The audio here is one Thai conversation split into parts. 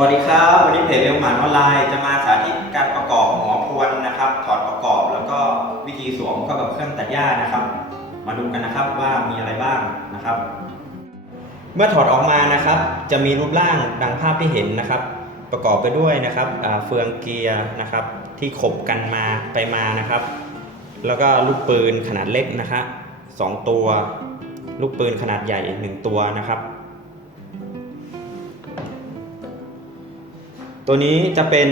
วัสดีครับ วันนี้เพจเรียวหมานออนไลน์จะมาสาธิตการประกอบหัวพวนนะครับ ถอดประกอบแล้วก็วิธีสวมเข้ากับเครื่องตัดหญ้านะครับ มาดูกันนะครับว่ามีอะไรบ้างนะครับ เมื่อถอดออกมานะครับ จะมีรูปร่างดังภาพที่เห็นนะครับ ประกอบไปด้วยนะครับเฟืองเกียร์นะครับ ที่ขบกันมาไปมานะครับ แล้วก็ลูกปืนขนาดเล็กนะฮะสองตัว ลูกปืนขนาดใหญ่หนึ่งตัวนะครับ ตัวนี้จะเป็น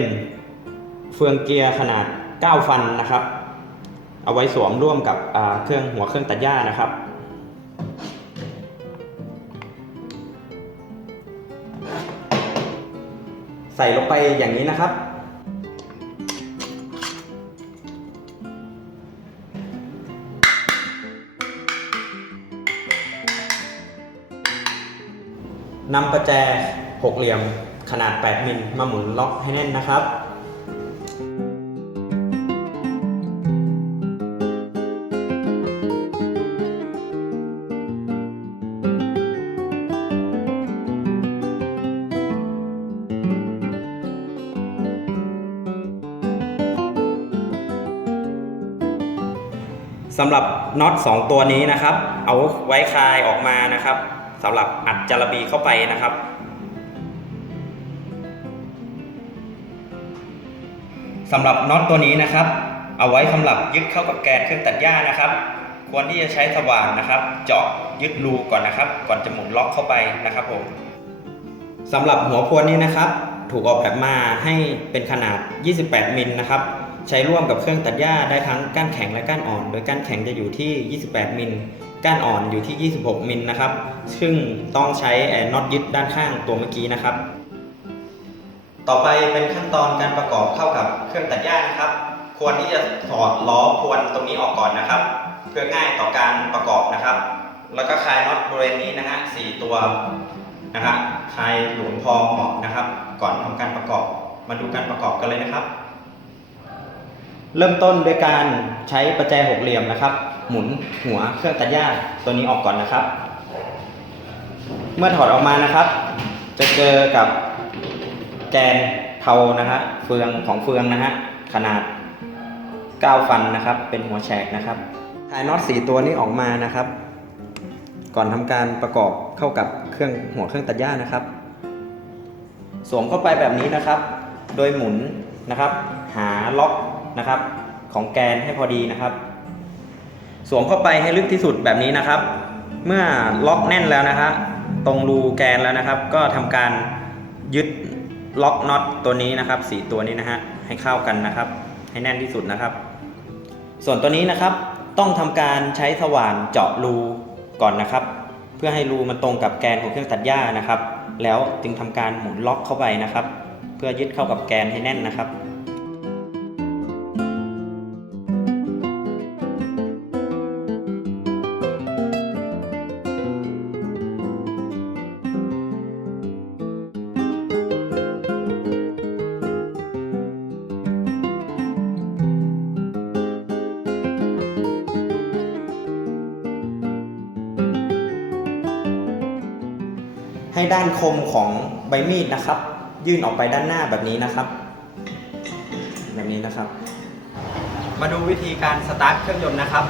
เฟืองเกียร์ขนาด 9 ฟันนะครับ เอาไว้สวมร่วมกับเครื่องหัวเครื่องตัดหญ้านะครับ ใส่ลงไปอย่างนี้นะครับ นำประแจหกเหลี่ยม นาด 8 มิลมาหมุนล็อกให้แน่นนะครับ สำหรับน็อต 2 ตัวนี้นะครับ เอาไว้คลายออกมานะครับสำหรับอัดจารบีเข้าไปนะครับ สำหรับน็อตตัวนี้นะครับ เอาไว้สำหรับยึดเข้ากับแกนเครื่องตัดหญ้านะครับ ควรที่จะใช้สว่านนะครับ เจาะยึดรูก่อนนะครับ ก่อนจะหมุนล็อกเข้าไปนะครับผมสำหรับหัวพวนนี้นะครับ ถูกออกแบบมาให้เป็นขนาด 28 มิลนะครับใช้ร่วมกับเครื่องตัดหญ้าได้ทั้งก้านแข็งและก้านอ่อน โดยก้านแข็งจะอยู่ที่ 28 มิล ก้านอ่อนอยู่ที่ 26 มิลนะครับ ซึ่งต้องใช้แอนน็อตยึดด้านข้างตัวเมื่อกี้นะครับ ต่อไปเป็นขั้นตอนการประกอบเข้ากับเครื่องตัดหญ้านะครับ ควรที่จะถอดล้อพวนตรงนี้ออกก่อนนะครับ เพื่อง่ายต่อการประกอบนะครับ แล้วก็คลายน็อตบริเวณนี้นะฮะสี่ตัวนะฮะคลายหลวมพอเหมาะนะครับ ก่อนทำการประกอบ มาดูการประกอบกันเลยนะครับ เริ่มต้นด้วยการใช้ประแจหกเหลี่ยมนะครับ หมุนหัวเครื่องตัดหญ้าตัวนี้ออกก่อนนะครับ เมื่อถอดออกมานะครับ จะเจอกับ แกนเทานะฮะเฟืองของเฟืองนะฮะขนาด 9 ฟันนะครับ เป็นหัวแฉกนะครับคลายน็อตสีตัวนี้ออกมานะครับ ก่อนทำการประกอบเข้ากับเครื่องหัวเครื่องตัดหญ้านะครับสวมเข้าไปแบบนี้นะครับ โดยหมุนนะครับ หาล็อกนะครับ ของแกนให้พอดีนะครับ สวมเข้าไปให้ลึกที่สุดแบบนี้นะครับ เมื่อล็อกแน่นแล้วนะฮะตรงรูแกนแล้วนะครับ ก็ทำการยึด ล็อกน็อตตัวนี้นะครับสีตัวนี้นะฮะให้เข้ากันนะครับ ให้แน่นที่สุดนะครับ ส่วนตัวนี้นะครับต้องทำการใช้สว่านเจาะรูก่อนนะครับ เพื่อให้รูมันตรงกับแกนของเครื่องตัดหญ้านะครับ แล้วจึงทำการหมุนล็อกเข้าไปนะครับ เพื่อยึดเข้ากับแกนให้แน่นนะครับ ให้ด้านคมของใบมีดนะครับ ยื่นออกไปด้านหน้าแบบนี้นะครับ แบบนี้นะครับ มาดูวิธีการสตาร์ทเครื่องยนต์นะครับ